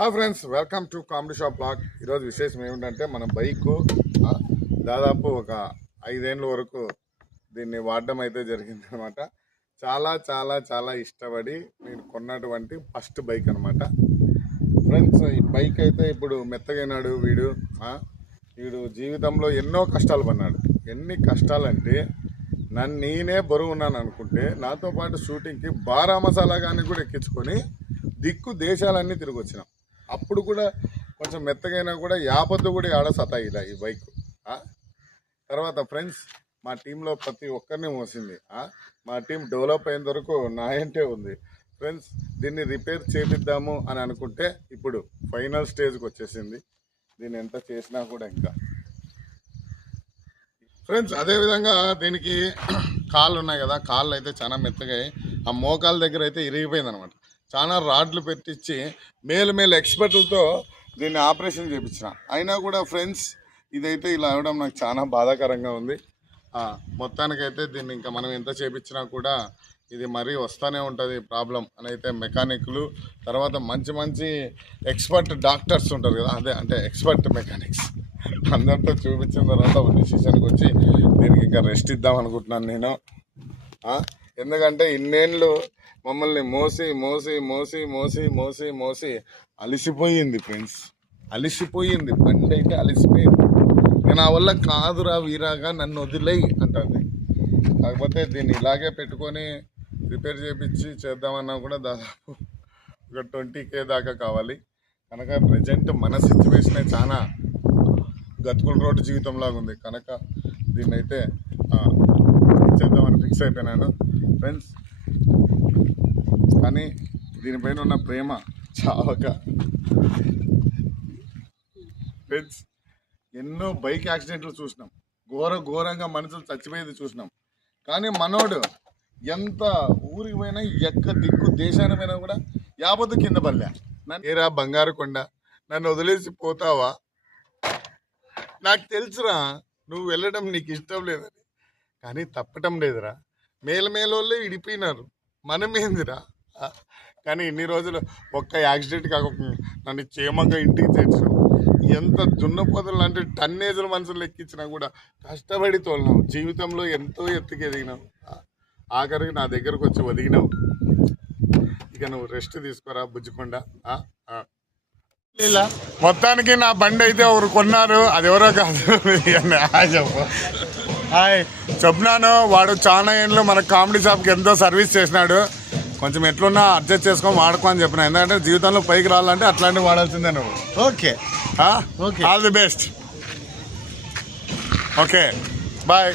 Hi friends, welcome to comedy shop blog. ఈరోజు విశేషం ఏమిటంటే మన బైక్ దాదాపు ఒక 5 ఏళ్ళ వరకు దీన్ని వాడడం అయితే జరిగింది అనమాట. చాలా చాలా చాలా ఇష్టపడి నేను కొన్నటువంటి ఫస్ట్ బైక్ అనమాట ఫ్రెండ్స్. ఈ బైక్ అయితే ఇప్పుడు మెత్తగైనాడు వీడు జీవితంలో ఎన్నో కష్టాలు పడినాడు. ఎన్ని కష్టాలంటే నేనే బరువు ఉన్నాను అనుకుంటే నాతో పాటు షూటింగ్కి బారా మసాలా కానీ కూడా ఎక్కించుకొని దిక్కు దేశాలన్నీ తిరిగి వచ్చినాం. అప్పుడు కూడా కొంచెం మెత్తగైనా కూడా యాపత్తు కూడా ఆడ సతాయిలా ఈ బైక్. తర్వాత ఫ్రెండ్స్, మా టీంలో ప్రతి ఒక్కరిని మోసింది. మా టీం డెవలప్ అయిన వరకు నాయంటే ఉంది ఫ్రెండ్స్. దీన్ని రిపేర్ చేపిద్దాము అని అనుకుంటే ఇప్పుడు ఫైనల్ స్టేజ్కి వచ్చేసింది. దీన్ని ఎంత చేసినా కూడా ఇంకా ఫ్రెండ్స్. అదేవిధంగా దీనికి కాళ్ళు ఉన్నాయి కదా, కాళ్ళు అయితే చాలా మెత్తగా ఆ మోకాల దగ్గర అయితే ఇరిగిపోయింది అనమాట. చాలా రాడ్లు పెట్టించి మేలు ఎక్స్పర్ట్లతో దీన్ని ఆపరేషన్ చేయించిన. అయినా కూడా ఫ్రెండ్స్ ఇదైతే ఇలా అవడం నాకు చాలా బాధాకరంగా ఉంది. మొత్తానికైతే దీన్ని ఇంకా మనం ఎంత చేయించినా కూడా ఇది మరీ వస్తూనే ఉంటుంది ప్రాబ్లం అని అయితే మెకానిక్లు, తర్వాత మంచి ఎక్స్పర్ట్ డాక్టర్స్ ఉంటారు కదా, అదే అంటే ఎక్స్పర్ట్ మెకానిక్స్ అందరితో చూపించిన తర్వాత ఒక డిసిషన్కి వచ్చి దీనికి ఇంకా రెస్ట్ ఇద్దాం అనుకుంటున్నాను నేను. ఎందుకంటే ఇన్నేళ్ళు మమ్మల్ని మోసి మోసి మోసి మోసి మోసి మోసి అలిసిపోయింది ఫ్రెండ్స్, అలిసిపోయింది. బండి అయితే అలిసిపోయింది. నా వల్ల కాదురా వీరాగా నన్ను వదిలేయి అంటుంది. కాకపోతే దీన్ని ఇలాగే పెట్టుకొని రిపేర్ చేయించి చేద్దామన్నా కూడా దాదాపు ఒక 20K దాకా కావాలి. కనుక ప్రజెంట్ మన సిచ్యువేషనే చాలా గతుకుల రోడ్డు జీవితంలాగా ఉంది. కనుక దీన్ని అయితే చేద్దామని ఫిక్స్ అయిపోయినాను ఫ్రెండ్స్. కానీ దీనిపైన ఉన్న ప్రేమ చావక ఫ్రెండ్స్, ఎన్నో బైక్ యాక్సిడెంట్లు చూసినాం, ఘోరంగా మనుషులు చచ్చిపోయేది చూసినాం. కానీ మనోడు ఎంత ఊరికి పోయినా దిక్కు దేశానికి పోయినా కూడా యావత్తు కింద పడలే. ఏరా బంగారు కొండ, నన్ను వదిలేసి పోతావా? నాకు తెలుసురా నువ్వు వెళ్ళడం నీకు ఇష్టం లేదని, కానీ తప్పటం లేదురా. మేలమేలోళ్ళే విడిపోయినారు, మనమేందిరా. కానీ ఇన్ని రోజులు ఒక్క యాక్సిడెంట్ కాకుండా నన్ను క్షేమంగా ఇంటికి చేర్చినావు. ఎంత దున్నపోతలు లాంటి టన్నేజుల మనుషులు ఎక్కించినా కూడా కష్టపడి తోలినావు. జీవితంలో ఎంతో ఎత్తుకు ఎదిగినావు. ఆఖరికి నా దగ్గరకు వచ్చి ఒదిగినావు. ఇక నువ్వు రెస్ట్ తీసుకోరా బుజ్జుకుండా. మొత్తానికి నా బండి అయితే ఎవరు కొన్నారు, అది ఎవరో కాదు చెప్పు. హాయ్ చెప్తున్నాను, వాడు చాలా ఏళ్ళు మన కామెడీ షాప్కి ఎంతో సర్వీస్ చేసినాడు. కొంచెం ఎట్లున్నా అడ్జస్ట్ చేసుకొని వాడుకో అని చెప్పిన. ఎందుకంటే జీవితంలో పైకి రావాలంటే అట్లాంటివి వాడాల్సిందే నువ్వు. Okay, all the best. Okay, bye.